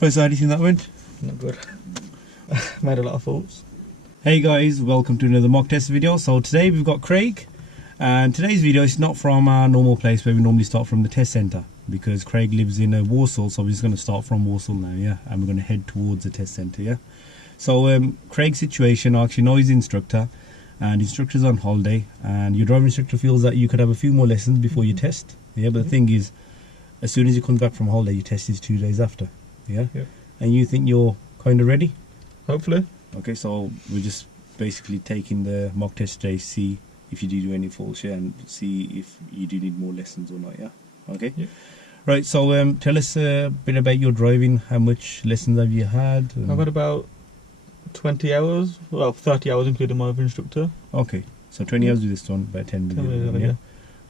Right, so how do you think that went? Not good. Made a lot of faults. Hey guys, welcome to another mock test video. So today we've got Craig, and today's video is not from our normal place where we normally start from the test centre, because Craig lives in Warsaw, so we're just going to start from Warsaw now, yeah, and we're going to head towards the test centre, yeah. So Craig's situation, I actually know he's instructor, and instructor's on holiday, and your driving instructor feels that you could have a few more lessons before you test, yeah. But the thing is, as soon as he comes back from holiday, your test is 2 days after, yeah. And you think you're kind of ready? Hopefully. Okay, so we're just basically taking the mock test today, see if you do any faults, yeah, and see if you do need more lessons or not, yeah. Okay. Yeah. Right. So tell us a bit about your driving. How much lessons have you had? I've had about 20 hours. Well, 30 hours including my other instructor. Okay. So 20 hours with this one, about 10 with the other one, yeah.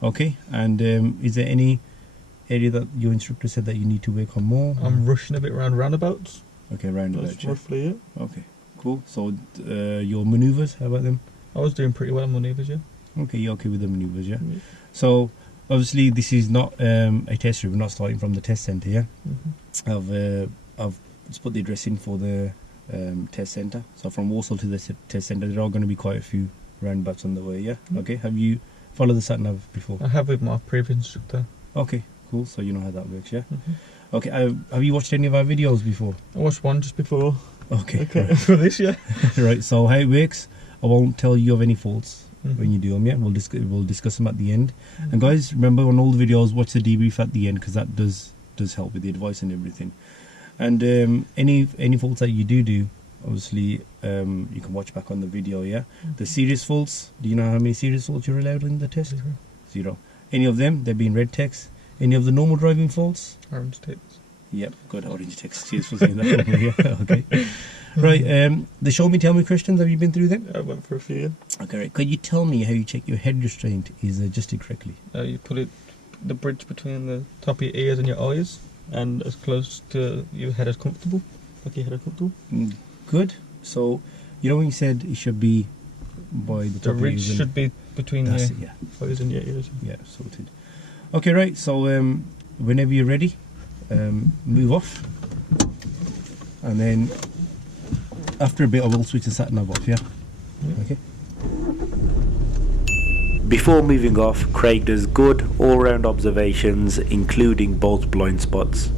Okay. And is there any area that your instructor said that you need to work on more? I'm rushing a bit around roundabouts. Okay, roundabouts. That's roughly it. Okay. Cool. So your manoeuvres, how about them? I was doing pretty well on manoeuvres, yeah. Okay, you're okay with the manoeuvres, yeah? So obviously this is not a test route. We're not starting from the test centre, yeah? I've just put the address in for the test centre. So from Warsaw to the test centre, there are going to be quite a few roundabouts on the way, yeah? Okay, have you followed the SATNAV before? I have with my previous instructor. Okay, cool. So you know how that works, yeah? Okay, have you watched any of our videos before? I watched one just before. Okay. Right. For this, yeah. Right, so how it works, I won't tell you of any faults when you do them, yeah? We'll discuss them at the end. And guys, remember on all the videos, watch the debrief at the end, because that does help with the advice and everything. And any faults that you do, obviously you can watch back on the video, yeah? The serious faults, do you know how many serious faults you're allowed in the test? Zero. Any of them, they've been red text. Any of the normal driving faults? Orange text. Yep, good, orange text. Cheers for saying that. Yeah, okay. Right, the show me, tell me questions, have you been through them? I went for a few. Okay, right. Could you tell me how you check your head restraint is adjusted correctly? You put the bridge between the top of your ears and your eyes, and as close to your head as comfortable. Like your head is comfortable. Good. So, you know when you said it should be by the top of your ears? The ridge should be between your eyes and your ears. Yeah, sorted. Okay, right. So, whenever you're ready, move off, and then after a bit I will switch the SATNAV off, yeah? Okay. Before moving off, Craig does good all-round observations, including both blind spots.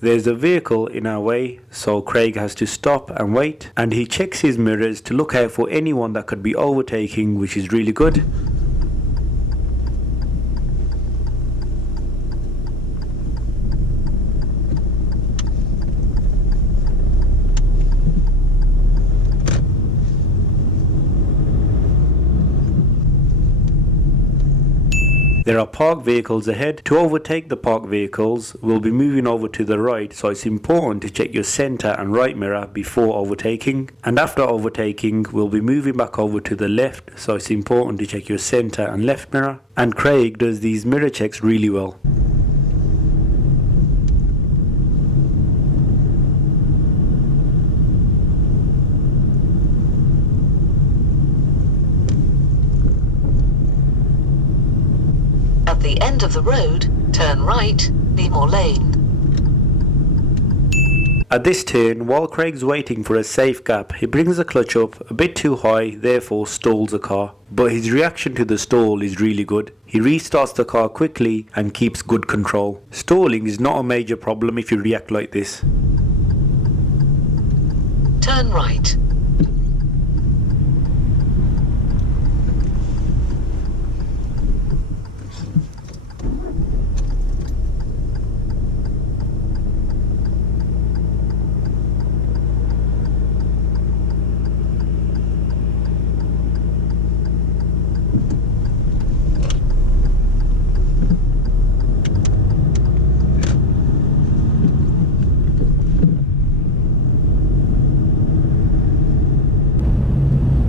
There's a vehicle in our way, so Craig has to stop and wait, and he checks his mirrors to look out for anyone that could be overtaking, which is really good. There are parked vehicles ahead. To overtake the parked vehicles, we'll be moving over to the right, so it's important to check your centre and right mirror before overtaking. And after overtaking, we'll be moving back over to the left, so it's important to check your centre and left mirror. And Craig does these mirror checks really well. At the end of the road, turn right, be more lane. At this turn, while Craig's waiting for a safe gap, he brings the clutch up a bit too high, therefore stalls the car. But his reaction to the stall is really good. He restarts the car quickly and keeps good control. Stalling is not a major problem if you react like this. Turn right.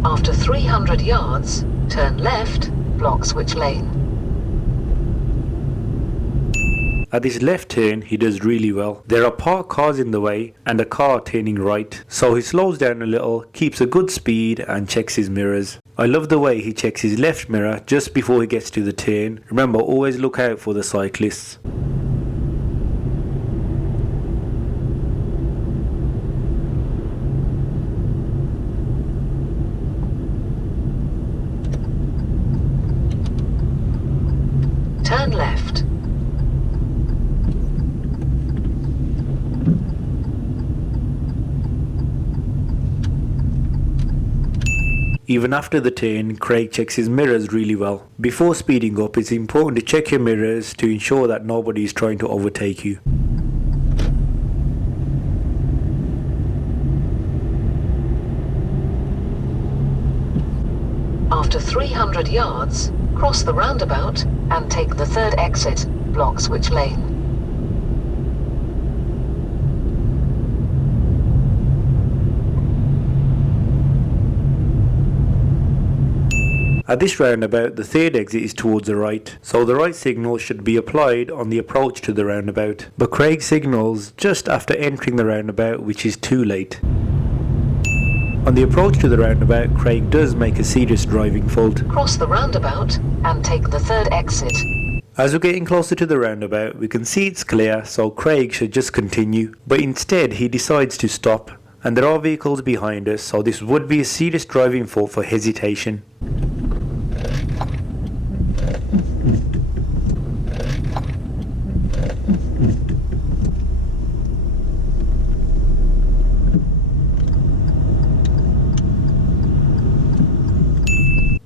After 300 yards, turn left, block switch lane. At this left turn he does really well. There are parked cars in the way and a car turning right, so he slows down a little, keeps a good speed and checks his mirrors. I love the way he checks his left mirror just before he gets to the turn. Remember, always look out for the cyclists. Turn left. Even after the turn, Craig checks his mirrors really well. Before speeding up, it's important to check your mirrors to ensure that nobody is trying to overtake you. After 300 yards, cross the roundabout and take the third exit. Block switch lane. At this roundabout, the third exit is towards the right, so the right signal should be applied on the approach to the roundabout. But Craig signals just after entering the roundabout, which is too late. On the approach to the roundabout, Craig does make a serious driving fault. Cross the roundabout and take the third exit. As we're getting closer to the roundabout, we can see it's clear, so Craig should just continue. But instead, he decides to stop, and there are vehicles behind us, so this would be a serious driving fault for hesitation.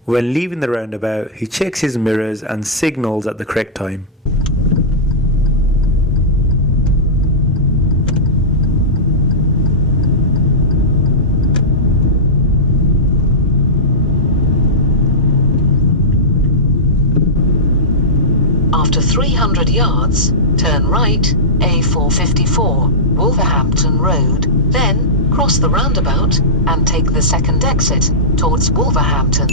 When leaving the roundabout, he checks his mirrors and signals at the correct time. After 300 yards, turn right, A454, Wolverhampton Road, then cross the roundabout and take the second exit towards Wolverhampton.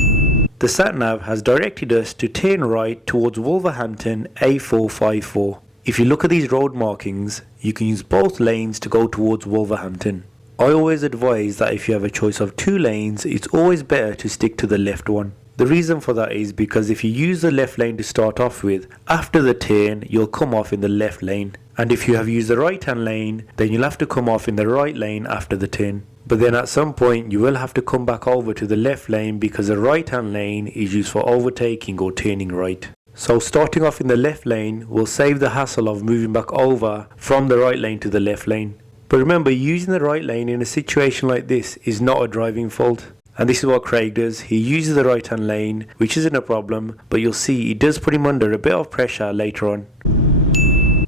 The SATNAV has directed us to turn right towards Wolverhampton A454. If you look at these road markings, you can use both lanes to go towards Wolverhampton. I always advise that if you have a choice of two lanes, it's always better to stick to the left one. The reason for that is because if you use the left lane to start off with, after the turn you'll come off in the left lane. And if you have used the right hand lane, then you'll have to come off in the right lane after the turn. But then at some point you will have to come back over to the left lane because the right hand lane is used for overtaking or turning right. So starting off in the left lane will save the hassle of moving back over from the right lane to the left lane. But remember, using the right lane in a situation like this is not a driving fault. And this is what Craig does. He uses the right hand lane, which isn't a problem, but you'll see it does put him under a bit of pressure later on.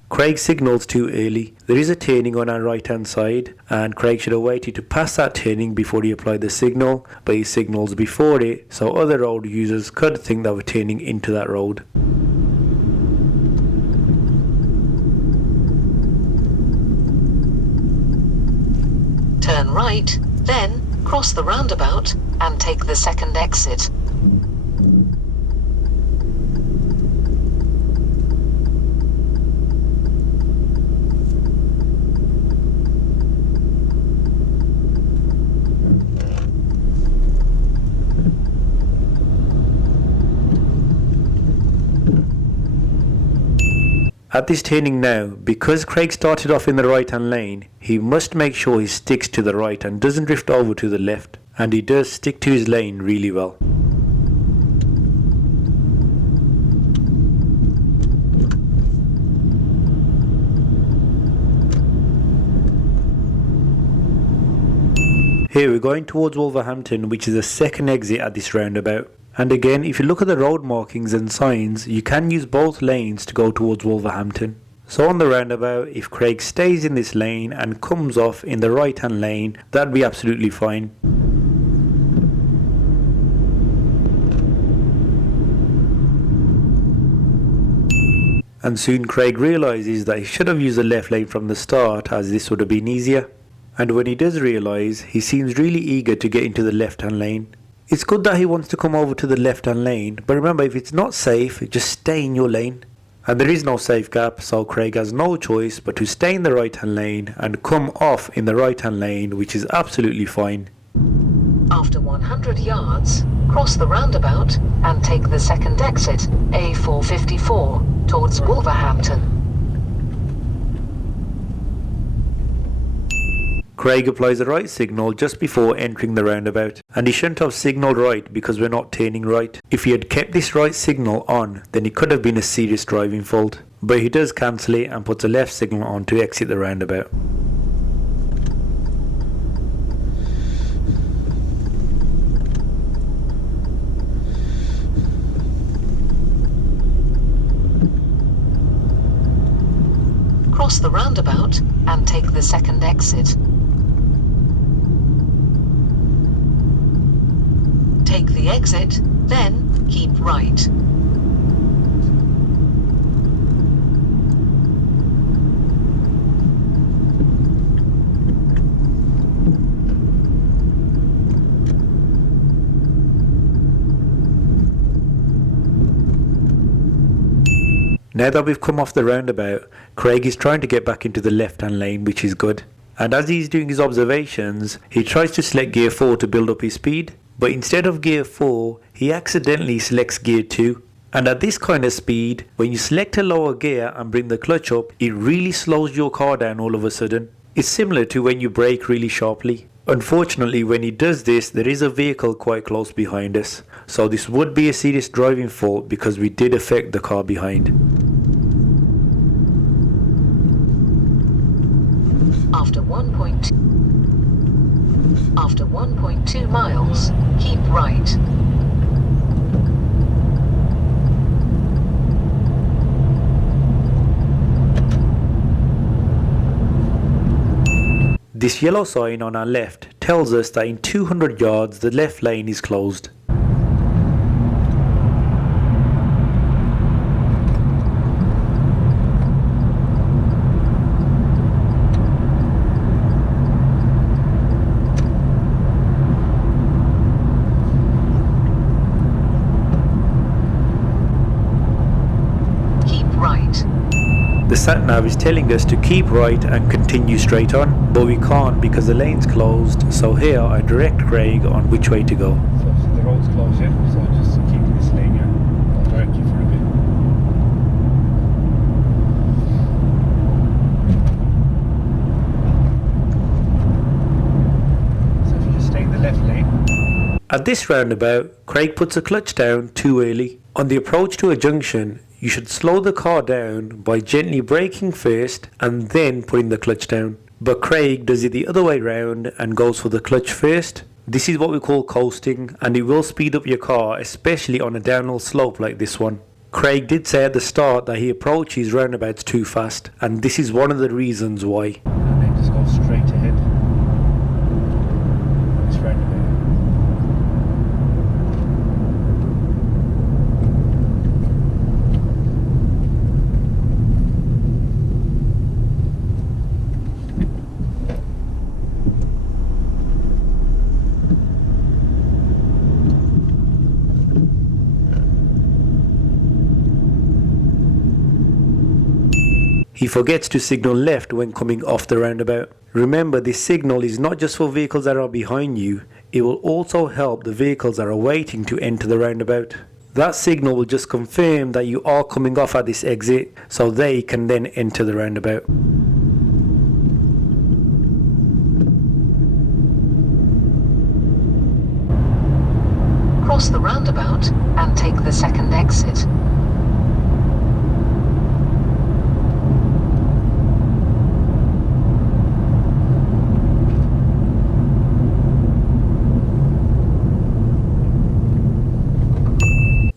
Craig signals too early. There is a turning on our right hand side and Craig should have waited to pass that turning before he applied the signal, but he signals before it, so other road users could think that we're turning into that road. Turn right, then cross the roundabout and take the second exit. At this turning now, because Craig started off in the right hand lane, he must make sure he sticks to the right and doesn't drift over to the left, and he does stick to his lane really well. Here we're going towards Wolverhampton, which is the second exit at this roundabout. And again, if you look at the road markings and signs, you can use both lanes to go towards Wolverhampton. So on the roundabout, if Craig stays in this lane and comes off in the right hand lane, that'd be absolutely fine. And soon Craig realises that he should have used the left lane from the start, as this would have been easier. And when he does realise, he seems really eager to get into the left hand lane. It's good that he wants to come over to the left hand lane, but remember, if it's not safe, just stay in your lane. and there is no safe gap, so Craig has no choice but to stay in the right hand lane and come off in the right hand lane, which is absolutely fine. After 100 yards, cross the roundabout and take the second exit, A454, towards Wolverhampton. Craig applies the right signal just before entering the roundabout, and he shouldn't have signalled right because we're not turning right. If he had kept this right signal on, then it could have been a serious driving fault, but he does cancel it and puts a left signal on to exit the roundabout. Cross the roundabout and take the second exit. Take the exit, then keep right. Now that we've come off the roundabout, Craig is trying to get back into the left-hand lane, which is good. And as he's doing his observations, he tries to select gear 4 to build up his speed, but instead of gear 4, he accidentally selects gear 2. And at this kind of speed, when you select a lower gear and bring the clutch up, it really slows your car down all of a sudden. It's similar to when you brake really sharply. Unfortunately, when he does this, there is a vehicle quite close behind us, so this would be a serious driving fault because we did affect the car behind. After 1.2 miles, keep right. This yellow sign on our left tells us that in 200 yards the left lane is closed. The SATNAV is telling us to keep right and continue straight on, but we can't because the lane's closed, so here I direct Craig on which way to go. So the road's closed, yeah? So just keep this lane here. I'll direct you for a bit. So if you just stay in the left lane. At this roundabout, Craig puts the clutch down too early. On the approach to a junction, you should slow the car down by gently braking first and then putting the clutch down. But Craig does it the other way round and goes for the clutch first. This is what we call coasting, and it will speed up your car, especially on a downhill slope like this one. Craig did say at the start that he approaches roundabouts too fast, and this is one of the reasons why. And then just go straight ahead. This roundabout. He forgets to signal left when coming off the roundabout. Remember, this signal is not just for vehicles that are behind you, it will also help the vehicles that are waiting to enter the roundabout. That signal will just confirm that you are coming off at this exit, so they can then enter the roundabout. Cross the roundabout and take the second exit.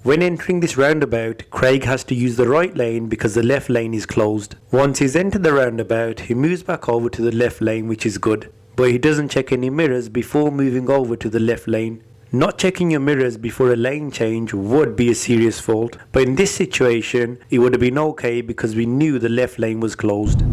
When entering this roundabout, Craig has to use the right lane because the left lane is closed. Once he's entered the roundabout, he moves back over to the left lane, which is good. But he doesn't check any mirrors before moving over to the left lane. Not checking your mirrors before a lane change would be a serious fault, but in this situation, it would have been okay because we knew the left lane was closed.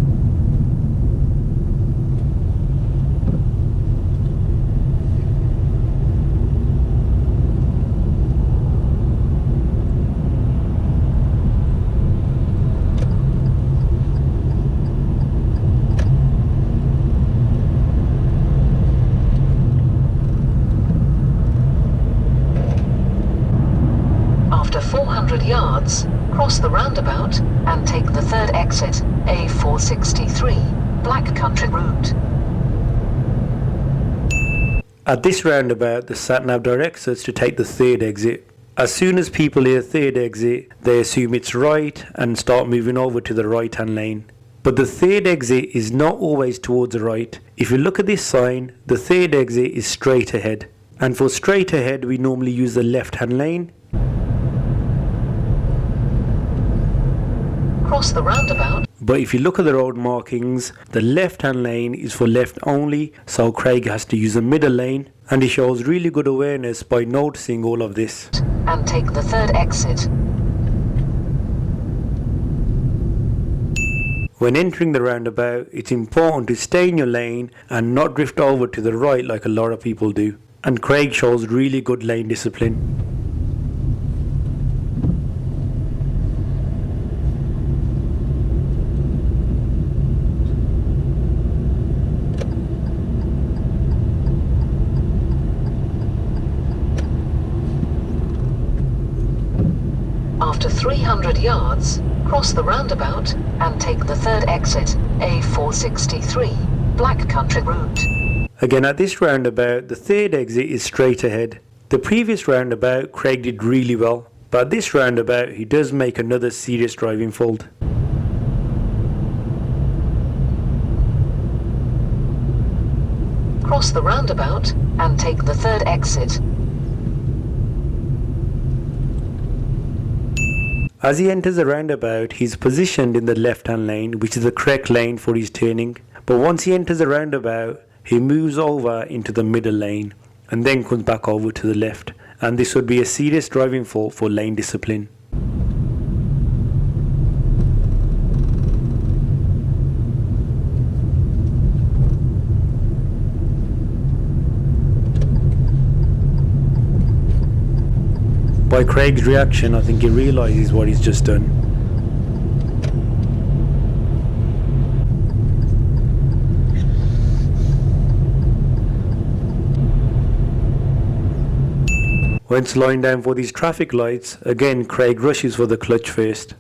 Cross the roundabout and take the third exit, A463, Black Country route. At this roundabout, the SATNAV directs us to take the third exit. As soon as people hear third exit, they assume it's right and start moving over to the right hand lane. But the third exit is not always towards the right. If you look at this sign, the third exit is straight ahead. And for straight ahead, we normally use the left hand lane. Cross the roundabout. But if you look at the road markings, the left hand lane is for left only, so Craig has to use the middle lane, and he shows really good awareness by noticing all of this. And take the third exit. When entering the roundabout, it's important to stay in your lane and not drift over to the right like a lot of people do. And Craig shows really good lane discipline. After 300 yards, cross the roundabout and take the third exit, A463, Black Country route. Again, at this roundabout, the third exit is straight ahead. The previous roundabout, Craig did really well, but at this roundabout, he does make another serious driving fault. Cross the roundabout and take the third exit. As he enters the roundabout, he's positioned in the left-hand lane, which is the correct lane for his turning. But once he enters the roundabout, he moves over into the middle lane and then comes back over to the left. And this would be a serious driving fault for lane discipline. By Craig's reaction, I think he realises what he's just done. When slowing down for these traffic lights, again Craig rushes for the clutch first.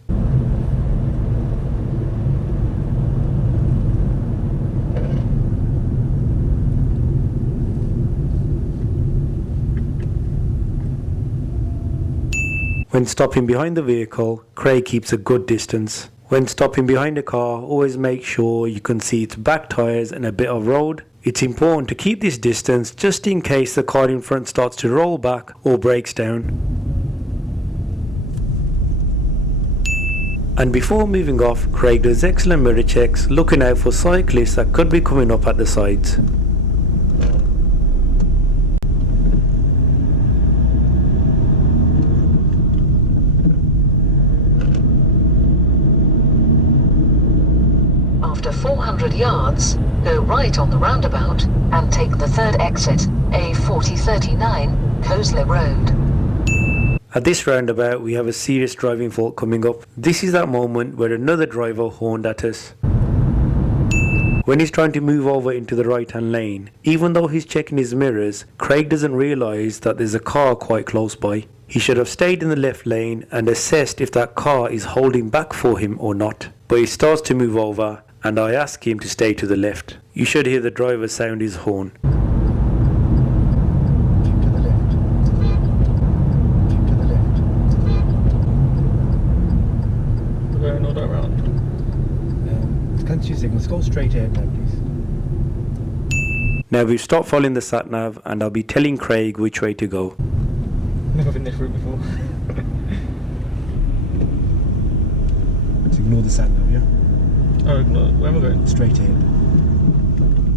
When stopping behind the vehicle, Craig keeps a good distance. When stopping behind a car, always make sure you can see its back tyres and a bit of road. It's important to keep this distance just in case the car in front starts to roll back or breaks down. And before moving off, Craig does excellent mirror checks, looking out for cyclists that could be coming up at the sides. After 400 yards, go right on the roundabout and take the third exit, A4039, Cosley Road. At this roundabout, we have a serious driving fault coming up. This is that moment where another driver horned at us. When he's trying to move over into the right hand lane, even though he's checking his mirrors, Craig doesn't realise that there's a car quite close by. He should have stayed in the left lane and assessed if that car is holding back for him or not. But he starts to move over, and I ask him to stay to the left. You should hear the driver sound his horn. Keep to the left. Keep to the left. We're going all the way around. It's confusing. Let's go straight ahead now, please. Now we've stopped following the SATNAV, and I'll be telling Craig which way to go. Never been this route before. So ignore the SATNAV, yeah? Oh, no, where am I going? Straight ahead.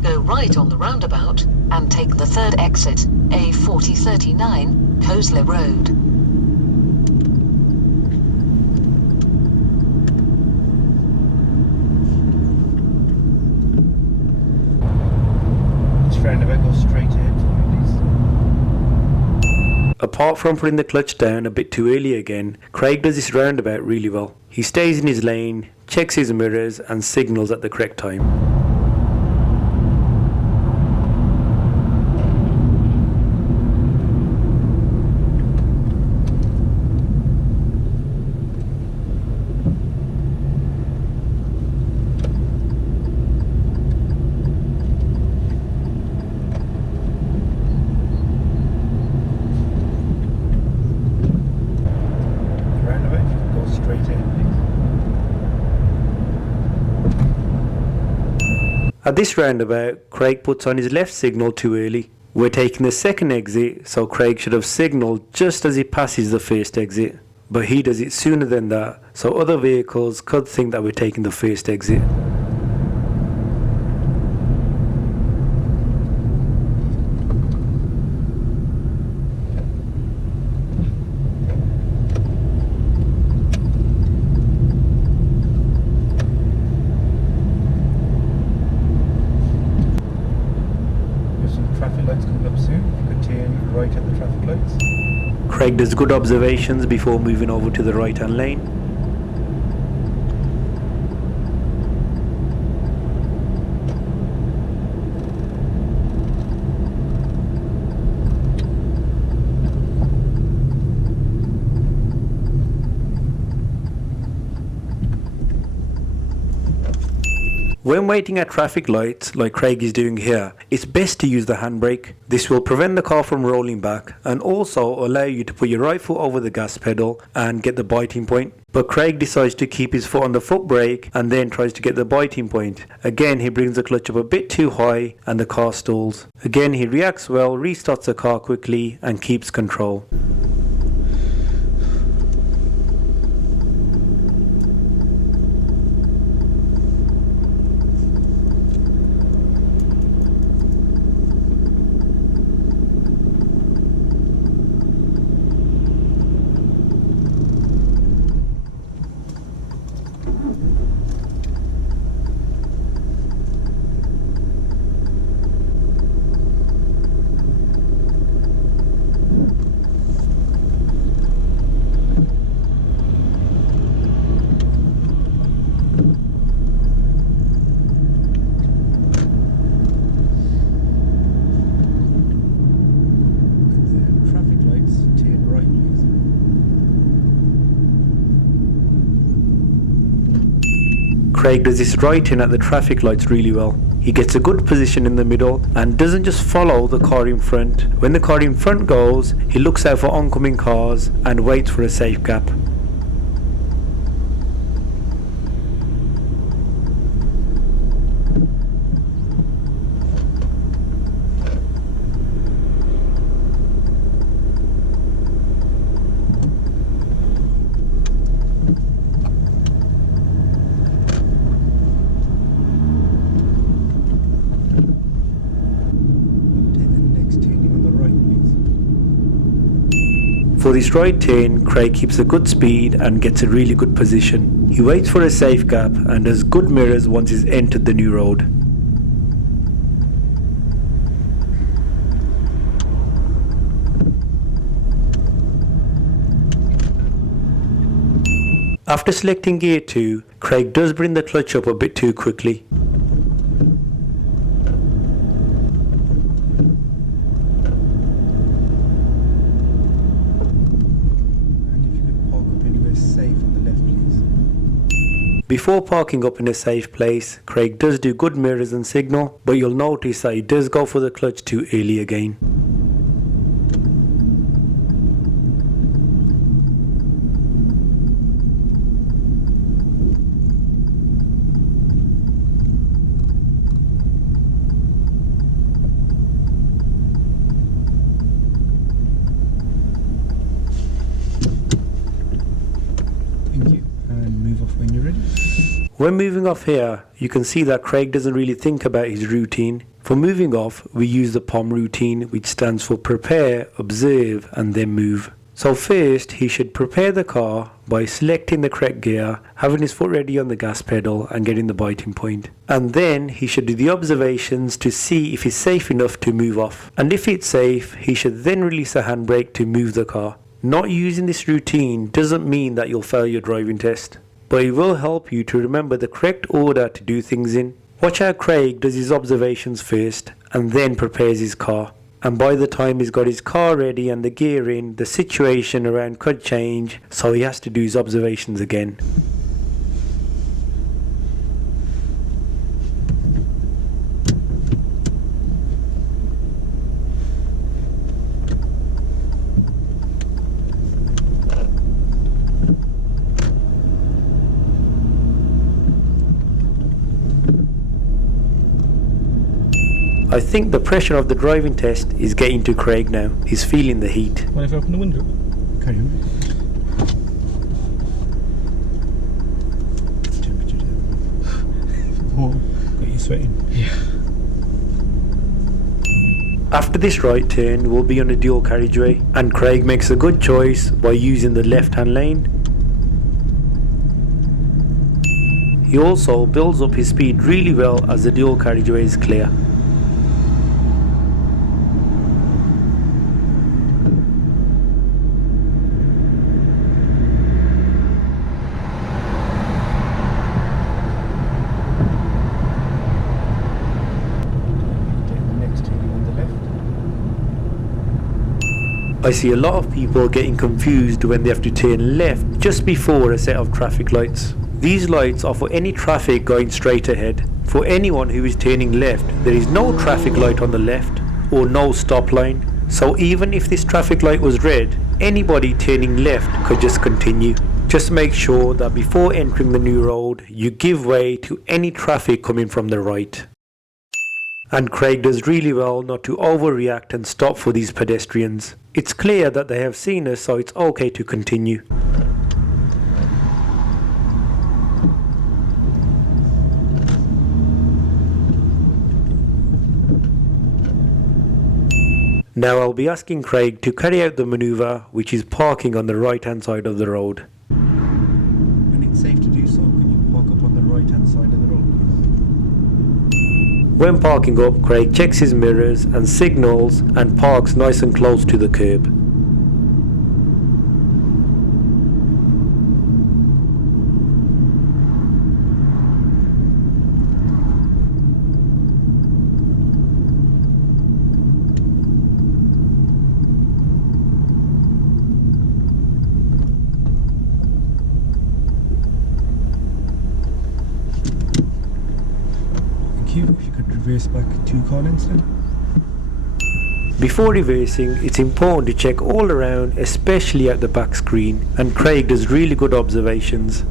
Go right on the roundabout and take the third exit, A4039, Cosley Road. This roundabout goes straight ahead for me, please. Apart from putting the clutch down a bit too early again, Craig does this roundabout really well. He stays in his lane, checks his mirrors and signals at the correct time. At this roundabout, Craig puts on his left signal too early. We're taking the second exit, so Craig should have signalled just as he passes the first exit. But he does it sooner than that, so other vehicles could think that we're taking the first exit. Traffic lights coming up soon. You could turn right at the traffic lights. Craig does good observations before moving over to the right hand lane. When waiting at traffic lights, like Craig is doing here, it's best to use the handbrake. This will prevent the car from rolling back and also allow you to put your right foot over the gas pedal and get the biting point. But Craig decides to keep his foot on the foot brake and then tries to get the biting point. Again, he brings the clutch up a bit too high and the car stalls. Again, he reacts well, restarts the car quickly and keeps control. Craig does his right turn at the traffic lights really well. He gets a good position in the middle and doesn't just follow the car in front. When the car in front goes, he looks out for oncoming cars and waits for a safe gap. For this right turn, Craig keeps a good speed and gets a really good position. He waits for a safe gap and has good mirrors once he's entered the new road. After selecting gear 2, Craig does bring the clutch up a bit too quickly. Before parking up in a safe place, Craig does do good mirrors and signal, but you'll notice that he does go for the clutch too early again. Thank you, and move off when you're ready. When moving off here, you can see that Craig doesn't really think about his routine. For moving off, we use the P.O.M routine, which stands for prepare, observe and then move. So first, he should prepare the car by selecting the correct gear, having his foot ready on the gas pedal and getting the biting point. And then he should do the observations to see if it's safe enough to move off. And if it's safe, he should then release the handbrake to move the car. Not using this routine doesn't mean that you'll fail your driving test, but it will help you to remember the correct order to do things in. Watch how Craig does his observations first and then prepares his car. And by the time he's got his car ready and the gear in, the situation around could change, so he has to do his observations again. I think the pressure of the driving test is getting to Craig now. He's feeling the heat. What if I open the window? Carry on. Temperature down. Whoa, got you sweating. Yeah. After this right turn, we'll be on a dual carriageway, and Craig makes a good choice by using the left-hand lane. He also builds up his speed really well as the dual carriageway is clear. I see a lot of people getting confused when they have to turn left just before a set of traffic lights. These lights are for any traffic going straight ahead. For anyone who is turning left, there is no traffic light on the left or no stop line. So even if this traffic light was red, anybody turning left could just continue. Just make sure that before entering the new road, you give way to any traffic coming from the right. And Craig does really well not to overreact and stop for these pedestrians. It's clear that they have seen us, so it's okay to continue. Now I'll be asking Craig to carry out the manoeuvre, which is parking on the right hand side of the road. When it's safe to do so, can you park up on the right hand side of the road, please? When parking up, Craig checks his mirrors and signals and parks nice and close to the curb. If you could reverse back 2 car lengths then. Before reversing, it's important to check all around, especially at the back screen, and Craig does really good observations.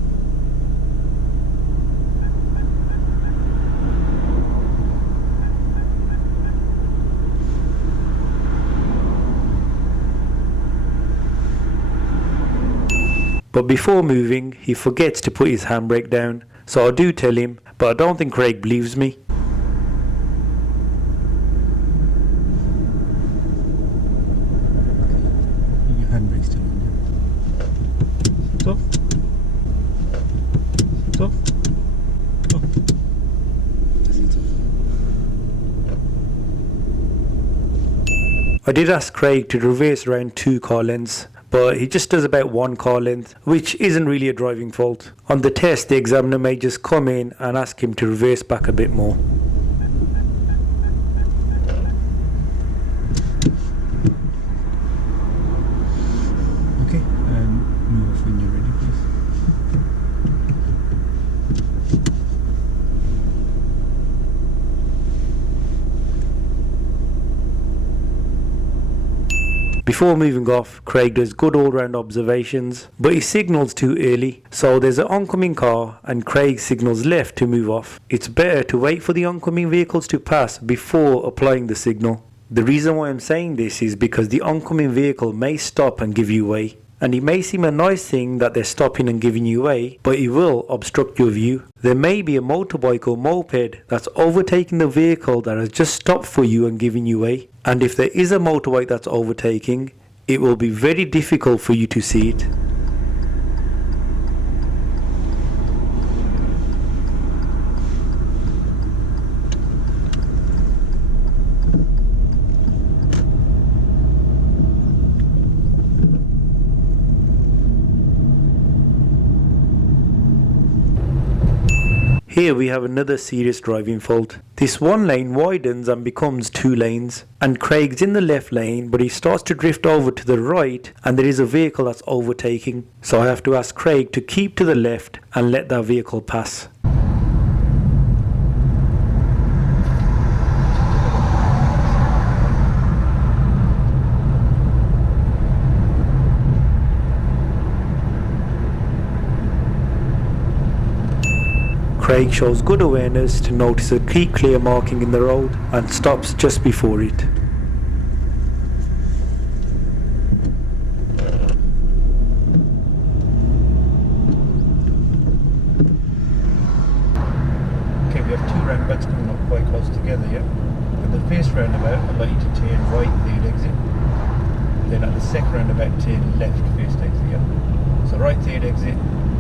But before moving, he forgets to put his handbrake down, so I do tell him, but I don't think Craig believes me. Your handbrake's still on, yeah? Stop. Stop. Stop. That's it. I did ask Craig to reverse around 2 car lengths, but he just does about 1 car length, which isn't really a driving fault. On the test, the examiner may just come in and ask him to reverse back a bit more. Okay, move off when you're ready, please. Before moving off, Craig does good all-round observations, but he signals too early. So there's an oncoming car and Craig signals left to move off. It's better to wait for the oncoming vehicles to pass before applying the signal. The reason why I'm saying this is because the oncoming vehicle may stop and give you way. And it may seem a nice thing that they're stopping and giving you way, but it will obstruct your view. There may be a motorbike or moped that's overtaking the vehicle that has just stopped for you and giving you way. And if there is a motorbike that's overtaking, it will be very difficult for you to see it. Here we have another serious driving fault. This 1 lane widens and becomes 2 lanes, and Craig's in the left lane, but he starts to drift over to the right and there is a vehicle that's overtaking. So I have to ask Craig to keep to the left and let that vehicle pass. Craig shows good awareness to notice a key clear marking in the road and stops just before it. Okay, we have two roundabouts coming up quite close together, yeah? At the first roundabout, I'd like you to turn right, third exit. Then at the second roundabout, turn left, first exit, yeah? So right, third exit,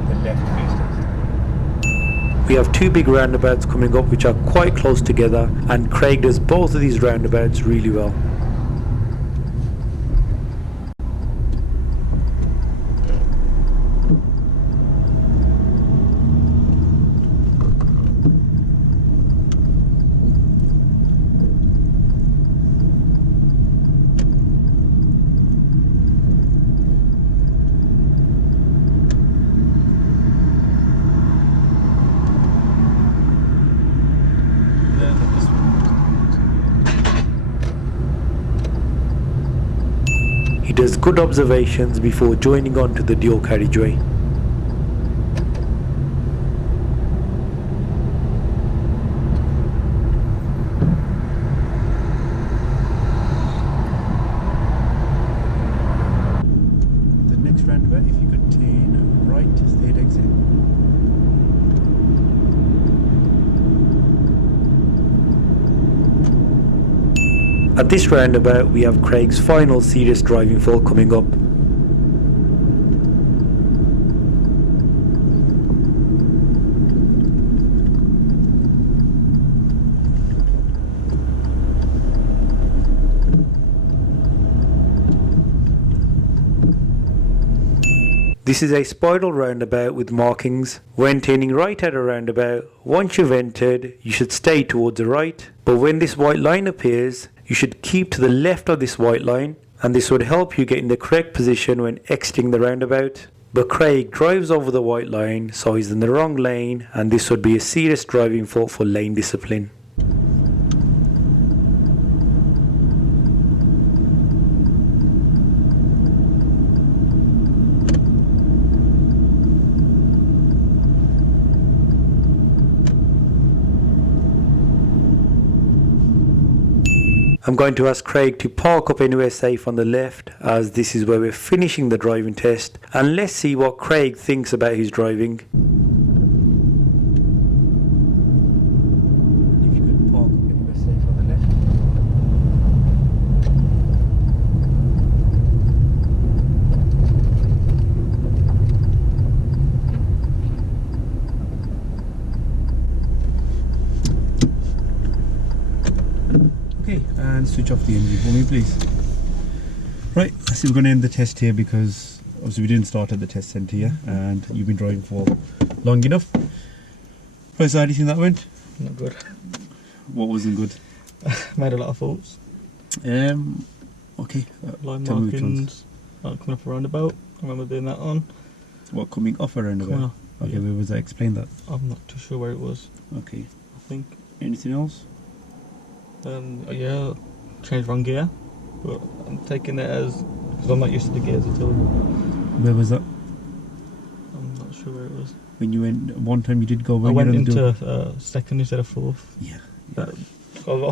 then left, first exit. We have two big roundabouts coming up which are quite close together, and Craig does both of these roundabouts really well. He does good observations before joining on to the dual carriageway. The next roundabout, if you could turn right, third exit. At this roundabout, we have Craig's final serious driving fault coming up. This is a spiral roundabout with markings. When turning right at a roundabout, once you've entered, you should stay towards the right. But when this white line appears, you should keep to the left of this white line, and this would help you get in the correct position when exiting the roundabout. But Craig drives over the white line, so he's in the wrong lane, and this would be a serious driving fault for lane discipline. I'm going to ask Craig to park up anywhere safe on the left, as this is where we're finishing the driving test, and let's see what Craig thinks about his driving. If you could park up anywhere safe on the left. Okay, and switch off the engine for me, please. Right, so we're going to end the test here because obviously we didn't start at the test centre here, and you've been driving for long enough. Right, so how do you think that went? Not good. What wasn't good? Made a lot of faults. Okay. Line tell me which ones. markings. Coming up a roundabout. I remember doing that on. What, coming off a roundabout? Coming off, Okay, yeah. where was that? Explain that. I'm not too sure where it was. Okay. I think. Anything else? Yeah, changed wrong gear. But I'm taking it as, because I'm not used to the gears at all. Where was that? I'm not sure where it was. When you went, one time you did go I when went you were on the into second instead of fourth. Yeah. I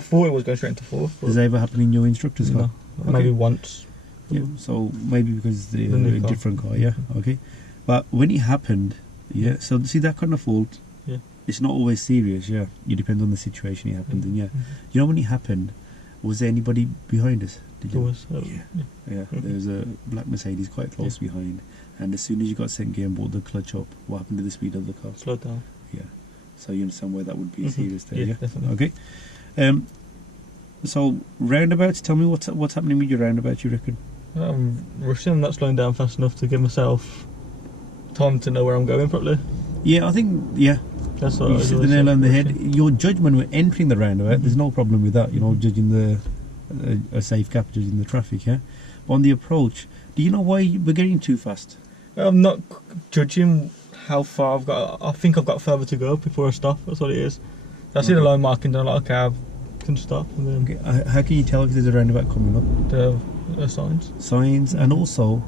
thought it was going straight into fourth. Does that ever happen in your instructor's car? No, maybe once. Yeah, so maybe because they're The new a car. different car, yeah, okay. But when it happened, yeah, so see that kind of fault, Yeah. it's not always serious, yeah. It depends on the situation it happened in, yeah. You know when it happened, was there anybody behind us? Did There you? was. Yeah, there was a black Mercedes quite close behind, and as soon as you got second gear and brought the clutch up, what happened to the speed of the car? Slowed down. Yeah. So you understand why that would be serious there, Yeah, yeah? definitely. Okay. So roundabouts, tell me what's happening with your roundabouts, you reckon? I'm rushing, I'm not slowing down fast enough to give myself time to know where I'm going properly. Yeah, I think, yeah. That's what You I was hit the always nail on the head. rushing. Your judgment when entering the roundabout, there's no problem with that, you know, judging the a safe gap, judging the traffic, yeah? But on the approach, do you know why we're getting too fast? I'm not judging how far I've got. I think I've got further to go before I stop. That's what it is. I see the line marking, then I'm like, okay, I can stop. And then Okay, how can you tell if there's a roundabout coming up? the signs. Signs, and also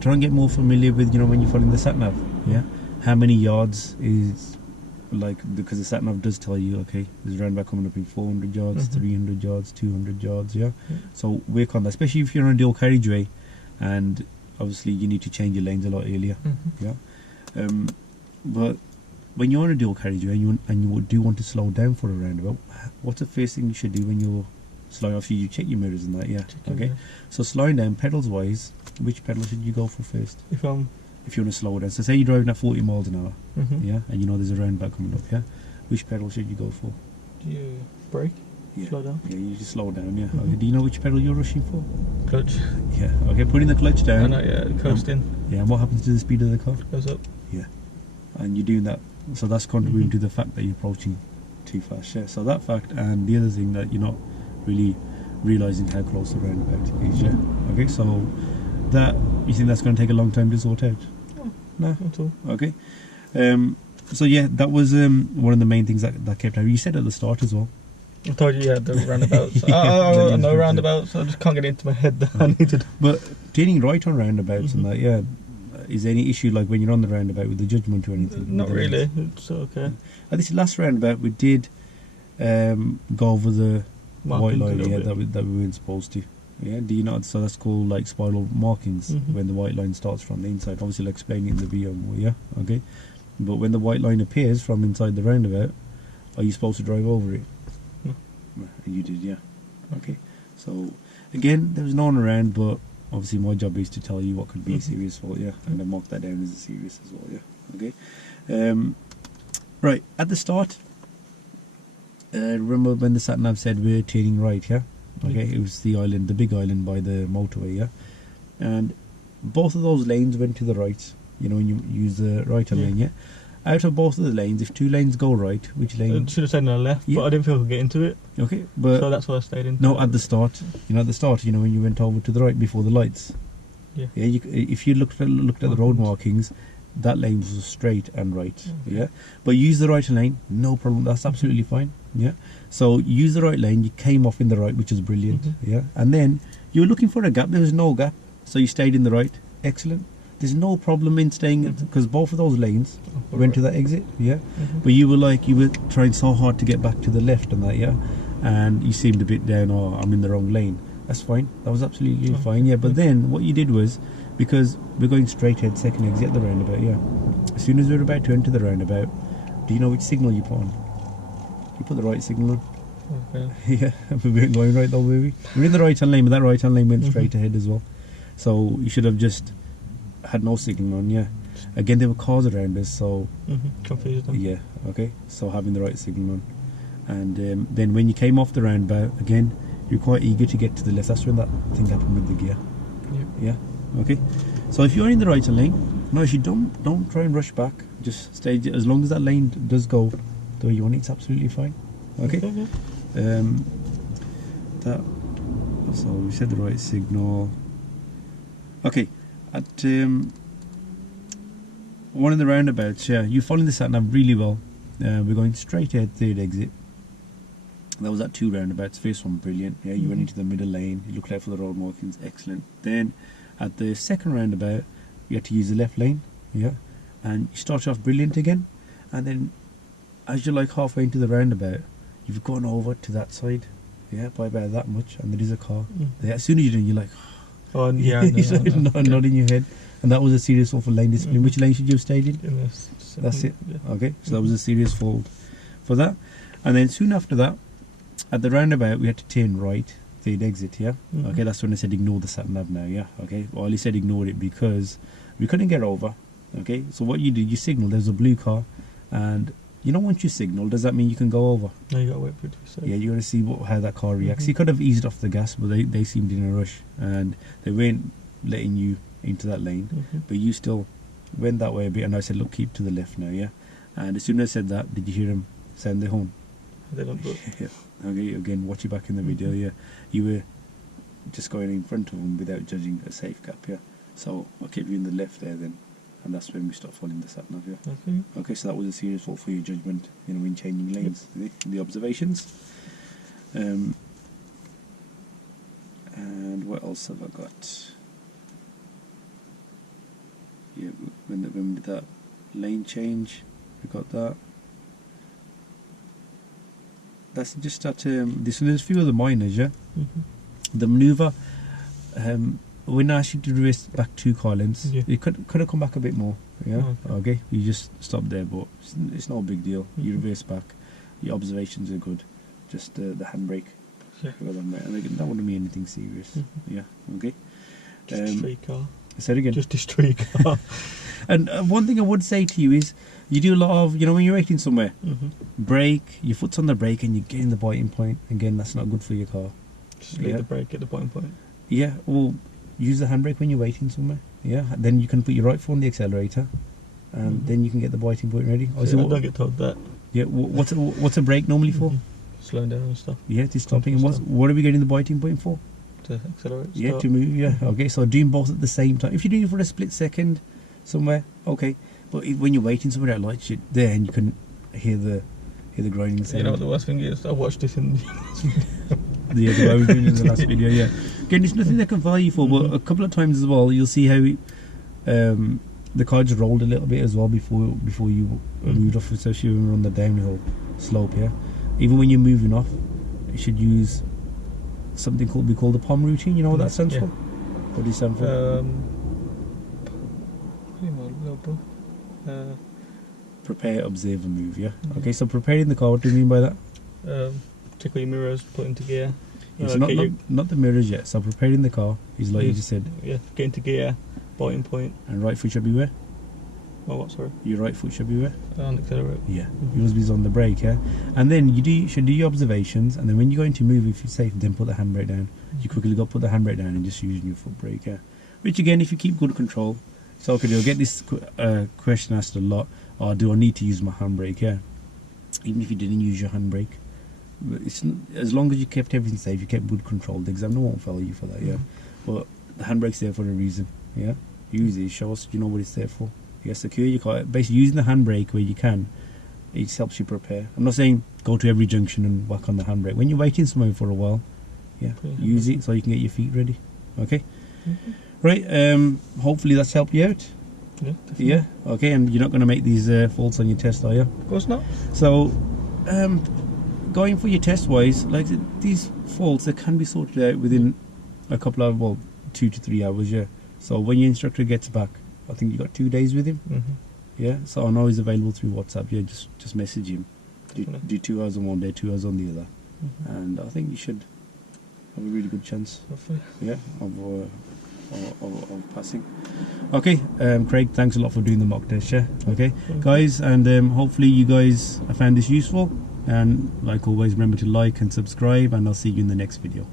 try and get more familiar with, you know, when you're following the SATNAV, yeah? How many yards is like, because the SATNAV does tell you, okay, there's a roundabout coming up in 400 yards, 300 yards, 200 yards, yeah? So work on that, especially if you're on a dual carriageway, and obviously you need to change your lanes a lot earlier, yeah? But when you're on a dual carriageway and you do want to slow down for a roundabout, what's the first thing you should do when you're slowing off? You check your mirrors and that, yeah? Okay, so slowing down, pedals wise, which pedal should you go for first? If you want to slow down, so say you're driving at 40 miles an hour, yeah, and you know there's a roundabout coming up, yeah, which pedal should you go for? Do you brake? Yeah. Slow down? Yeah, you just slow down, yeah. Okay, do you know which pedal you're rushing for? Clutch. Yeah, okay, putting the clutch down. I know, yeah, coasting. Yeah, and what happens to the speed of the car? Goes up. Yeah, and you're doing that, so that's contributing to the fact that you're approaching too fast, yeah. So that fact, and the other thing that you're not really realising how close the roundabout is, yeah. Okay, so that, you think that's going to take a long time to sort out? No, not at all. Okay. So yeah, that was one of the main things that kept out. You said at the start as well. I told you, yeah, the roundabouts. I know roundabouts. I just can't get into my head that I need to do. But turning right on roundabouts and that, yeah, is there any issue like when you're on the roundabout with the judgment or anything? Not really. It's okay. At this last roundabout, we did go over the white line, yeah, that we weren't supposed to. Yeah, do you know? So that's called like spiral markings when the white line starts from the inside. Obviously, I'll explain it in the video more, yeah? Okay. But when the white line appears from inside the roundabout, are you supposed to drive over it? You did, yeah. Okay. So, again, there was no one around, but obviously my job is to tell you what could be a serious fault, yeah? And I mark that down as a serious as well, yeah? Okay. Right, at the start, remember when the SATNAV said we're turning right, yeah? Okay, it was the island, the big island by the motorway, yeah? And both of those lanes went to the right, you know, when you use the right lane, yeah? Out of both of the lanes, if two lanes go right, which lane? I should have stayed on the left, but I didn't feel I could get into it. Okay, but so that's why I stayed in. No, at the start, you know, when you went over to the right before the lights. Yeah. Yeah, if you looked at the road markings, that lane was straight and right. Yeah, but use the right lane, no problem. That's absolutely fine. Yeah. So use the right lane. You came off in the right, which is brilliant. Yeah, and then you were looking for a gap. There was no gap, so you stayed in the right. Excellent. There's no problem in staying because both of those lanes went to that exit. Yeah, but you were trying so hard to get back to the left and that. Yeah, and you seemed a bit down. Oh, I'm in the wrong lane. That's fine. That was absolutely fine. Yeah, but then what you did was, because we're going straight ahead, second exit at the roundabout. Yeah, as soon as we were about to enter the roundabout, do you know which signal you put on? You put the right signal on. Okay. Yeah, we weren't going right though, were we? We're in the right hand lane, but that right hand lane went straight ahead as well. So you should have just had no signal on. Yeah. Again, there were cars around us, so confused them. Yeah. Okay. So having the right signal on, and then when you came off the roundabout again, you're quite eager to get to the left. That's when that thing happened with the gear. Yeah. Okay. So if you're in the right hand lane, no, if you don't try and rush back. Just stay as long as that lane does go the way you want it. It's absolutely fine. Okay. That. So we said the right signal. Okay. At one of the roundabouts, yeah, you're following the SATNAV really well. We're going straight ahead, third exit. That was at two roundabouts. First one, brilliant. Yeah, you went into the middle lane. You looked out for the road markings, excellent. Then at the second roundabout, you had to use the left lane. Yeah, and you start off brilliant again. And then, as you're like halfway into the roundabout, you've gone over to that side. Yeah, by about that much, and there is a car. Yeah, as soon as you're like, oh yeah, nodding your head. And that was a serious fault for lane discipline. Which lane should you have stayed in? That's it. Yeah. Okay, so that was a serious fault for that. And then soon after that, at the roundabout, we had to turn right, third exit, yeah? Okay, that's when I said ignore the SATNAV now, yeah? Okay, well, I said ignore it because we couldn't get over, okay? So what you did, you signal, there's a blue car, and you know, once you signal, does that mean you can go over? No, you gotta wait for it to be safe. Yeah, you gotta see how that car reacts. You could have eased off the gas, but they seemed in a rush, and they weren't letting you into that lane, but you still went that way a bit, and I said, look, keep to the left now, yeah? And as soon as I said that, did you hear them sound their horn? They don't look. Yeah. Okay, again, watch it back in the video, yeah. You were just going in front of them without judging a safe gap, yeah. So I'll keep you in the left there then, and that's when we start following the SATNAV, yeah. Okay, so that was a serious fault for your judgment, you know, in changing lanes, the observations. And what else have I got? Yeah, when we did that lane change, we got that. that's just that. This one, there's a few other minors, yeah. Mhm. The maneuver, when I asked you to reverse back 2 car lengths, Yeah. it could have come back a bit more. Yeah. Oh, Okay. You just stop there, but it's not a big deal. You Mhm. reverse back. Your observations are good. Just the handbrake. Yeah. Well, and again, that wouldn't be anything serious. Mhm. Yeah. Okay. Just a street car. Say it again. Just a street car. And one thing I would say to you is, you do a lot of, when you're waiting somewhere, Mhm. brake, your foot's on the brake and you're getting the biting point. Again, that's not good for your car. Just leave Yeah. the brake at the point. Yeah, or use the handbrake when you're waiting somewhere. Yeah, then you can put your right foot on the accelerator, and Mhm. then you can get the biting point ready. I don't get told that. Yeah, what's a brake normally for? Mhm. Slowing down and stuff. Yeah, to stopping. And Stop. what are we getting the biting point for? To accelerate. Yeah, stop. to move. Yeah, okay. So doing both at the same time. If you're doing it for a split second somewhere, okay. But when you're waiting somewhere that lights you there, and you can hear the grinding sound. You know what the worst thing is? I watched this in. The other way we were doing in the last video, yeah. Again, there's nothing they can fire you for, but a couple of times as well, you'll see how the car just rolled a little bit as well before you moved off, especially when we're on the downhill slope here. Even when you're moving off, you should use something we call the P.O.M routine. You know what that stands Yeah. for? What does it stand for? Prepare, observe, and move. Yeah. Okay. So preparing the car. What do you mean by that? Check all your mirrors, put into gear. It's get not the mirrors yet. So preparing the car is like you just said, Yeah, get into gear, biting point. and right foot should be where? Oh, what? Sorry. Your right foot should be where? And accelerate. Yeah, yours is on the brake, yeah. And then you should do your observations, and then when you're going to move, if you're safe, then put the handbrake down. You quickly got to put the handbrake down and just using your foot brake, yeah. Which again, if you keep good control, it's okay. You'll get this question asked a lot. Oh, do I need to use my handbrake? Yeah. Even if you didn't use your handbrake, but as long as you kept everything safe, you kept good control. The examiner won't fail you for that, yeah. But the handbrake's there for a reason, yeah. Use it. Show us you know what it's there for. Yeah, secure your car. Basically, using the handbrake where you can, it just helps you prepare. I'm not saying go to every junction and whack on the handbrake. When you're waiting somewhere for a while, yeah, use it so you can get your feet ready. Okay, right. Hopefully that's helped you out. Yeah, definitely. Yeah. Okay, and you're not going to make these faults on your test, are you? Of course not. So, going for your test wise, like these faults, they can be sorted out within a couple of 2 to 3 hours. Yeah. So when your instructor gets back, I think you got 2 days with him. Yeah, so I know he's available through WhatsApp. Yeah, just message him. Do 2 hours on one day, 2 hours on the other, and I think you should have a really good chance. Hopefully. Yeah, of passing. Okay, Craig, thanks a lot for doing the mock test. Yeah, okay, guys, and hopefully you guys have found this useful. And like always, remember to like and subscribe, and I'll see you in the next video.